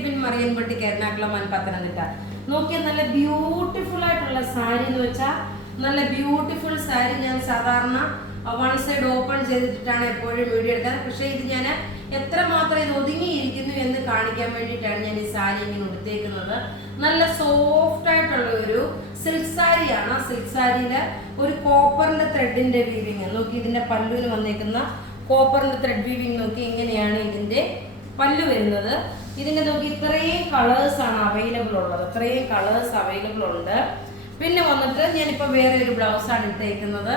ടിപ്പിൻ മറിയൻപട്ടി എറണാകുളം പത്തനംതിട്ട. നോക്കിയാൽ നല്ല ബ്യൂട്ടിഫുൾ ആയിട്ടുള്ള സാരി എന്ന് വെച്ചാൽ നല്ല ബ്യൂട്ടിഫുൾ സാരി. ഞാൻ സാധാരണ വൺ സൈഡ് ഓപ്പൺ ചെയ്തിട്ടാണ് എപ്പോഴും വീഡിയോ എടുക്കുന്നത്. പക്ഷേ ഇത് ഞാൻ എത്രമാത്രം ഇത് ഒതുങ്ങിയിരിക്കുന്നു എന്ന് കാണിക്കാൻ വേണ്ടിയിട്ടാണ് ഞാൻ ഈ സാരി ഇങ്ങനെ ഉടുത്തേക്കുന്നത്. നല്ല സോഫ്റ്റ് ആയിട്ടുള്ള ഒരു സിൽക്ക് സാരിയാണ്. സിൽക്ക് സാരിയിൽ ഒരു കോപ്പറിന്റെ ത്രെഡിന്റെ വീവിങ് നോക്കി. ഇതിന്റെ പല്ലുവിന് വന്നേക്കുന്ന കോപ്പറിന്റെ ത്രെഡ് വീവിങ് നോക്കി. ഇങ്ങനെയാണ് ഇതിന്റെ പല്ലു വരുന്നത്. ഇതിന്റെ നോക്കി ഇത്രയും കളേഴ്സ് ആണ് അവൈലബിൾ ഉള്ളത്. ഇത്രയും കളേഴ്സ് അവൈലബിൾ ഉണ്ട്. പിന്നെ വന്നിട്ട് ഞാനിപ്പോൾ വേറെ ഒരു ബ്ലൗസാണ് ഇട്ടേക്കുന്നത്.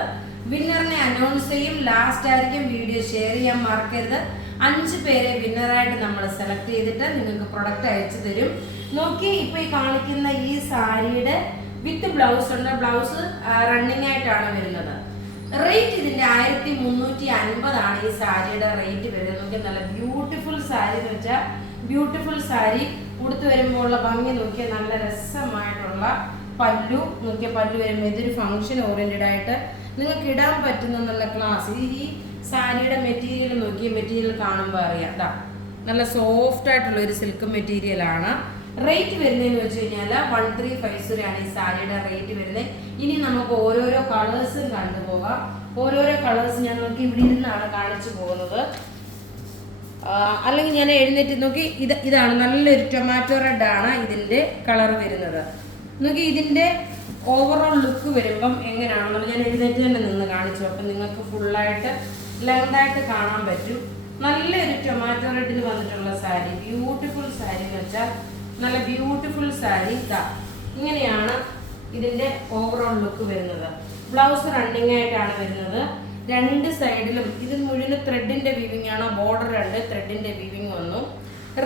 വിന്നറിനെ അനൗൺസ് ചെയ്യും. ലാസ്റ്റ് ആയിരിക്കും. വീഡിയോ ഷെയർ ചെയ്യാൻ മറക്കരുത്. 5 പേരെ വിന്നറായിട്ട് നമ്മൾ സെലക്ട് ചെയ്തിട്ട് നിങ്ങൾക്ക് പ്രൊഡക്റ്റ് അയച്ചു തരും. നോക്കി ഇപ്പോൾ ഈ കാണിക്കുന്ന ഈ സാരിയുടെ വിത്ത് ബ്ലൗസ് ഉണ്ട്. ബ്ലൗസ് റണ്ണിങ് ആയിട്ടാണ് വരുന്നത്. റേറ്റ് ഇതിന്റെ 1350 ആണ് ഈ സാരിയുടെ റേറ്റ് വരുന്നത്. നോക്കി നല്ല ബ്യൂട്ടിഫുൾ സാരി എന്ന് വെച്ചാൽ ബ്യൂട്ടിഫുൾ സാരി ഉടുത്തു വരുമ്പോൾ ഉള്ള ഭംഗി നോക്കിയാൽ നല്ല രസമായിട്ടുള്ള പല്ലു നോക്കിയ പല്ലു വരുമ്പോൾ ഇതൊരു ഫംഗ്ഷൻ ഓറിയന്റഡ് ആയിട്ട് നിങ്ങൾക്ക് ഇടാൻ പറ്റുന്ന നല്ല ക്ലാസ്. ഈ സാരിയുടെ മെറ്റീരിയൽ നോക്കിയ മെറ്റീരിയൽ കാണുമ്പോൾ അറിയാം. നല്ല സോഫ്റ്റ് ആയിട്ടുള്ള ഒരു സിൽക്ക് മെറ്റീരിയൽ ആണ്. റേറ്റ് വരുന്നതെന്ന് വെച്ച് കഴിഞ്ഞാൽ 1350 ആണ് ഈ സാരിയുടെ റേറ്റ് വരുന്നത്. ഇനി നമുക്ക് ഓരോരോ കളേഴ്സും കണ്ടുപോകാം. ഓരോരോ കളേഴ്സ് ഞാൻ നോക്കി ഇവിടെ നിന്നാണ് കാണിച്ചു പോകുന്നത്. അല്ലെങ്കിൽ ഞാൻ എഴുന്നേറ്റ് നോക്കി. ഇതാണ് നല്ലൊരു ടൊമാറ്റോ റെഡ് ആണ് ഇതിൻ്റെ കളർ വരുന്നത്. നോക്കി ഇതിൻ്റെ ഓവറോൾ ലുക്ക് വരുമ്പം എങ്ങനെയാണെന്നുള്ളത് ഞാൻ എഴുന്നേറ്റ് തന്നെ നിന്ന് കാണിച്ചു. അപ്പം നിങ്ങൾക്ക് ഫുള്ളായിട്ട് ലെങ്തായിട്ട് കാണാൻ പറ്റും. നല്ലൊരു ടൊമാറ്റോ റെഡിൽ വന്നിട്ടുള്ള സാരി, ബ്യൂട്ടിഫുൾ സാരി എന്ന് വെച്ചാൽ നല്ല ബ്യൂട്ടിഫുൾ സാരി. ഇങ്ങനെയാണ് ഇതിൻ്റെ ഓവറോൾ ലുക്ക് വരുന്നത്. ബ്ലൗസ് റണ്ണിങ് ആയിട്ടാണ് വരുന്നത്. 2 സൈഡിലും ഇത് മുഴുവൻ ത്രെഡിൻ്റെ വീവിങ് ആണ്. ബോർഡർ 2 ത്രെഡിൻ്റെ വീവിങ് വന്നു.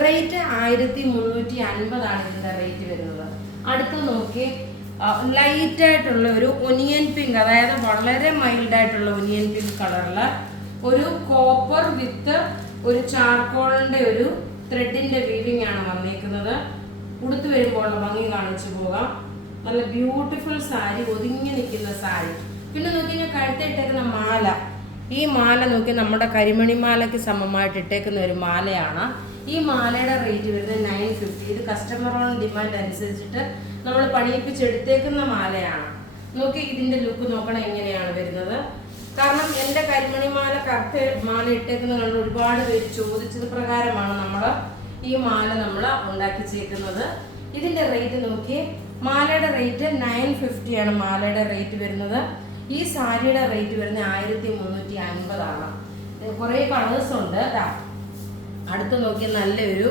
റേറ്റ് 1350 ആണ് ഇതിൻ്റെ റേറ്റ് വരുന്നത്. അടുത്ത് നോക്കി ലൈറ്റ് ആയിട്ടുള്ള ഒരു ഒനിയൻ പിങ്ക്, അതായത് വളരെ മൈൽഡ് ആയിട്ടുള്ള ഒനിയൻ പിങ്ക് കളറിൽ ഒരു കോപ്പർ വിത്ത് ഒരു ചാർക്കോളിൻ്റെ ഒരു ത്രെഡിൻ്റെ വീവിങ് ആണ് വന്നേക്കുന്നത്. ഉടുത്തു വരുമ്പോൾ ഭംഗി കാണിച്ചു പോകാം. നല്ല ബ്യൂട്ടിഫുൾ സാരി, ഒതുങ്ങി നിൽക്കുന്ന സാരി. പിന്നെ നോക്കി ഞാൻ കഴുത്തിട്ടേക്കുന്ന മാല. ഈ മാല നോക്കി നമ്മുടെ കരിമണിമാലയ്ക്ക് സമമായിട്ട് ഇട്ടേക്കുന്ന ഒരു മാലയാണ്. ഈ മാലയുടെ റേറ്റ് വരുന്നത് 950. ഇത് കസ്റ്റമർ ഓൺ ഡിമാൻഡ് അനുസരിച്ചിട്ട് നമ്മൾ പണിയിപ്പിച്ചെടുത്തേക്കുന്ന മാലയാണ്. നോക്കി ഇതിൻ്റെ ലുക്ക് നോക്കണം എങ്ങനെയാണ് വരുന്നത്. കാരണം എൻ്റെ കരിമണിമാല കറുത്ത മാല ഇട്ടേക്കുന്നത് കണ്ട് ഒരുപാട് പേര് ചോദിച്ചത് പ്രകാരമാണ് നമ്മൾ ഈ മാല നമ്മൾ ഉണ്ടാക്കിച്ചേക്കുന്നത്. ഇതിൻ്റെ റേറ്റ് നോക്കി. മാലയുടെ റേറ്റ് 950 ആണ് മാലയുടെ റേറ്റ് വരുന്നത്. ഈ സാരിയുടെ റേറ്റ് വരുന്നത് 1350 ആണ്. കുറേ കളേഴ്സ് ഉണ്ട്. അടുത്ത് നോക്കിയാൽ നല്ലൊരു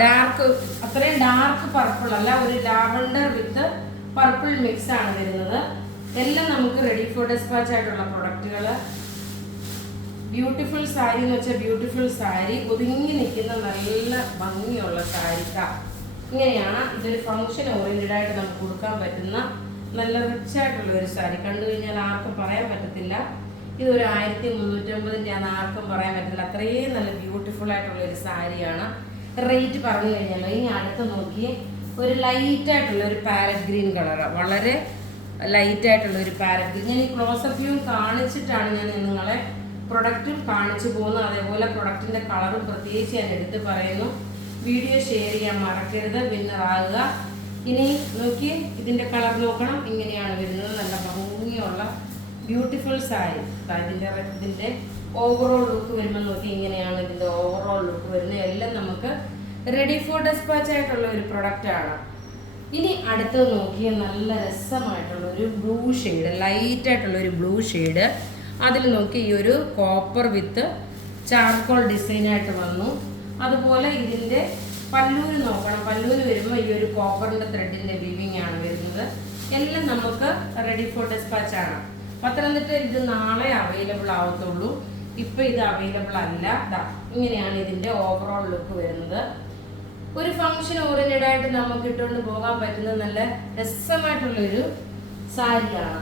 ഡാർക്ക്, അത്രയും ഡാർക്ക് പർപ്പിൾ അല്ല, ഒരു ലാവണ്ടർ വിത്ത് പർപ്പിൾ മിക്സ് ആണ് വരുന്നത്. എല്ലാം നമുക്ക് റെഡി ഫോർ ഡെസ്പാച്ച് ആയിട്ടുള്ള പ്രൊഡക്റ്റുകൾ. ബ്യൂട്ടിഫുൾ സാരി എന്ന് വെച്ചാൽ ബ്യൂട്ടിഫുൾ സാരി, ഒതുങ്ങി നിൽക്കുന്ന നല്ല ഭംഗിയുള്ള സാരിക്ക. ഇങ്ങനെയാണ്. ഇതൊരു ഫംഗ്ഷൻ ഓറിയന്റഡ് ആയിട്ട് നമുക്ക് കൊടുക്കാൻ പറ്റുന്ന നല്ല റിച്ച് ആയിട്ടുള്ള ഒരു സാരി. കണ്ടു കഴിഞ്ഞാൽ ആർക്കും പറയാൻ പറ്റത്തില്ല ഇതൊരു 1350 ആണ്. ആർക്കും പറയാൻ പറ്റില്ല. അത്രയും നല്ല ബ്യൂട്ടിഫുൾ ആയിട്ടുള്ള ഒരു സാരിയാണ്. റേറ്റ് പറഞ്ഞു കഴിഞ്ഞാൽ ഇനി അടുത്ത് നോക്കി ഒരു ലൈറ്റ് ആയിട്ടുള്ള ഒരു പാരറ്റ് ഗ്രീൻ കളർ, വളരെ ലൈറ്റ് ആയിട്ടുള്ള ഒരു പാരറ്റ് ഗ്രീൻ. ഞാൻ ഈ ക്ലോസപ്പ് വ്യൂ കാണിച്ചിട്ടാണ് ഞാൻ നിങ്ങളെ പ്രൊഡക്റ്റും കാണിച്ചു പോകുന്നത്. അതേപോലെ പ്രൊഡക്റ്റിൻ്റെ കളറും പ്രത്യേകിച്ച് ഞാൻ എടുത്ത് പറയുന്നു. വീഡിയോ ഷെയർ ചെയ്യാൻ മറക്കരുത്. വിന്നറാകുക. ഇനി നോക്കി ഇതിൻ്റെ കളർ നോക്കണം. ഇങ്ങനെയാണ് വരുന്നത്. നല്ല ഭംഗിയുള്ള ബ്യൂട്ടിഫുൾ സാരി. ഇതിൻ്റെ ഓവറോൾ ലുക്ക് വരുമ്പോൾ നോക്കി ഇങ്ങനെയാണ് ഇതിൻ്റെ ഓവറോൾ ലുക്ക് വരുന്നത്. എല്ലാം നമുക്ക് റെഡി ഫോർ ഡെസ്പാച്ച് ആയിട്ടുള്ള ഒരു പ്രൊഡക്റ്റാണ്. ഇനി അടുത്തത് നോക്കിയാൽ നല്ല രസമായിട്ടുള്ള ഒരു ബ്ലൂ ഷെയ്ഡ്, ലൈറ്റ് ആയിട്ടുള്ള ഒരു ബ്ലൂ ഷെയ്ഡ്. അതിൽ നോക്കി ഈ ഒരു കോപ്പർ വിത്ത് ചാർക്കോൾ ഡിസൈനായിട്ട് വന്നു. അതുപോലെ ഇതിൻ്റെ പല്ലൂര് നോക്കണം. പല്ലൂര് വരുമ്പോൾ ഈ ഒരു കോപ്പറിൻ്റെ ത്രെഡിൻ്റെ വീവിങ് ആണ് വരുന്നത്. എല്ലാം നമുക്ക് റെഡി ഫോർ ഡെസ്പാച്ച് ആണ്. പത്തനംതിട്ട ഇത് നാളെ അവൈലബിൾ ആവത്തുള്ളൂ. ഇപ്പം ഇത് അവൈലബിൾ അല്ല. ഇങ്ങനെയാണ് ഇതിൻ്റെ ഓവറോൾ ലുക്ക് വരുന്നത്. ഒരു ഫംഗ്ഷൻ ഓറിയന്റഡ് ആയിട്ട് നമുക്ക് ഇട്ടുകൊണ്ട് പോകാൻ പറ്റുന്ന നല്ല രസമായിട്ടുള്ളൊരു സാരിയാണ്.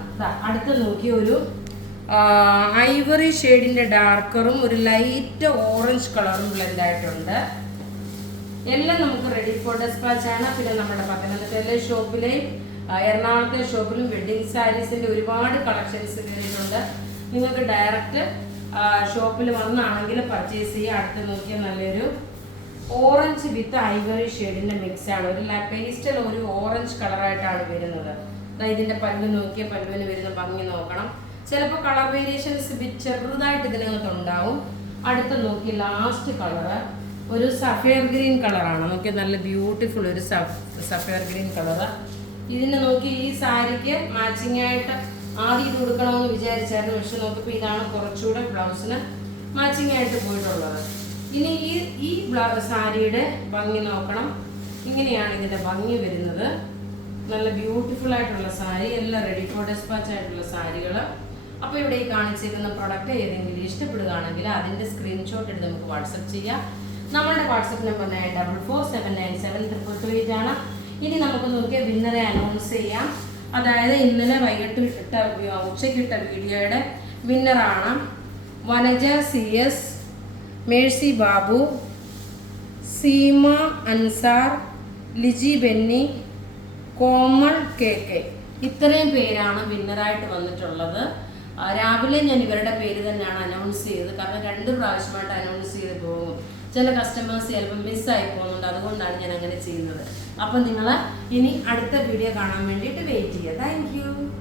അടുത്ത് നോക്കി ഒരു ഐവറി ഷെയ്ഡിൻ്റെ ഡാർക്കറും ഒരു ലൈറ്റ് ഓറഞ്ച് കളറും ബ്ലെൻഡ് ആയിട്ടുണ്ട്. എല്ലാം നമുക്ക് റെഡി ഫോർ ഡെസ്പാച്ച് ആണ്. പിന്നെ നമ്മുടെ പത്തനംതിട്ടയിലെ ഷോപ്പിലെയും എറണാകുളത്തെ ഷോപ്പിലും വെഡ്ഡിങ് സാരീസിൻ്റെ ഒരുപാട് കളക്ഷൻസ് കയറിയിട്ടുണ്ട്. നിങ്ങൾക്ക് ഡയറക്റ്റ് ഷോപ്പിൽ വന്നാണെങ്കിൽ പർച്ചേസ് ചെയ്യുക. അടുത്ത് നോക്കിയാൽ നല്ലൊരു ഓറഞ്ച് വിത്ത് ഐവറി ഷെയ്ഡിന്റെ മിക്സ് ആണ്. ഒരു പേസ്റ്റൽ ഒരു ഓറഞ്ച് കളറായിട്ടാണ് വരുന്നത്. ഇതിന്റെ പല്ല് നോക്കിയ പല്ലുവിന് വരുന്ന ഭംഗി നോക്കണം. ചിലപ്പോൾ കളർ വേരിയേഷൻസ് ചെറുതായിട്ട് ഇതിനകത്ത് ഉണ്ടാവും. അടുത്ത നോക്കി ലാസ്റ്റ് കളറ് ഒരു സഫയർ ഗ്രീൻ കളറാണ്. നോക്കി നല്ല ബ്യൂട്ടിഫുൾ ഒരു സഫയർ ഗ്രീൻ കളറ്. ഇതിന് നോക്കി ഈ സാരിക്ക് മാച്ചിങ് ആയിട്ട് ആദ്യം ഇത് കൊടുക്കണമെന്ന് വിചാരിച്ചായിരുന്നു. പക്ഷെ നോക്കിയപ്പോൾ ഇതാണ് കുറച്ചുകൂടെ ബ്ലൗസിന് മാച്ചിങ് ആയിട്ട് പോയിട്ടുള്ളത്. ഇനി ഈ സാരിയുടെ ഭംഗി നോക്കണം. ഇങ്ങനെയാണ് ഇതിന്റെ ഭംഗി വരുന്നത്. നല്ല ബ്യൂട്ടിഫുൾ ആയിട്ടുള്ള സാരി, എല്ലാം റെഡി ഫോർ ഡെസ്പാച്ച് ആയിട്ടുള്ള സാരികൾ. അപ്പോൾ ഇവിടെ ഈ കാണിച്ചിരിക്കുന്ന പ്രൊഡക്റ്റ് ഏതെങ്കിലും ഇഷ്ടപ്പെടുകയാണെങ്കിൽ അതിന്റെ സ്ക്രീൻഷോട്ട് എടുത്ത് നമുക്ക് വാട്സപ്പ് ചെയ്യാം. നമ്മളുടെ വാട്സപ്പ് നമ്പർ 9447973328 ആണ്. ഇനി നമുക്ക് നോക്കിയ വിന്നറെ അനൗൺസ് ചെയ്യാം. അതായത് ഇന്നലെ വൈകിട്ട് ഉച്ചയ്ക്കിട്ട വീഡിയോയുടെ വിന്നറാണ് Vanaja CS, Mercy Babu, Seema Ansar, Liji Benny, Komal KK. ഇത്രയും പേരാണ് വിന്നറായിട്ട് വന്നിട്ടുള്ളത്. രാവിലെ ഞാൻ ഇവരുടെ പേര് തന്നെയാണ് അനൗൺസ് ചെയ്തത്. കാരണം 2 പ്രാവശ്യമായിട്ട് അനൗൺസ് ചെയ്ത് പോകും. ചില കസ്റ്റമേഴ്സ് ചിലപ്പോൾ മിസ്സായി പോകുന്നുണ്ട്. അതുകൊണ്ടാണ് ഞാൻ അങ്ങനെ ചെയ്യുന്നത്. അപ്പം നിങ്ങൾ ഇനി അടുത്ത വീഡിയോ കാണാൻ വേണ്ടിയിട്ട് വെയിറ്റ് ചെയ്യുക. Thank you.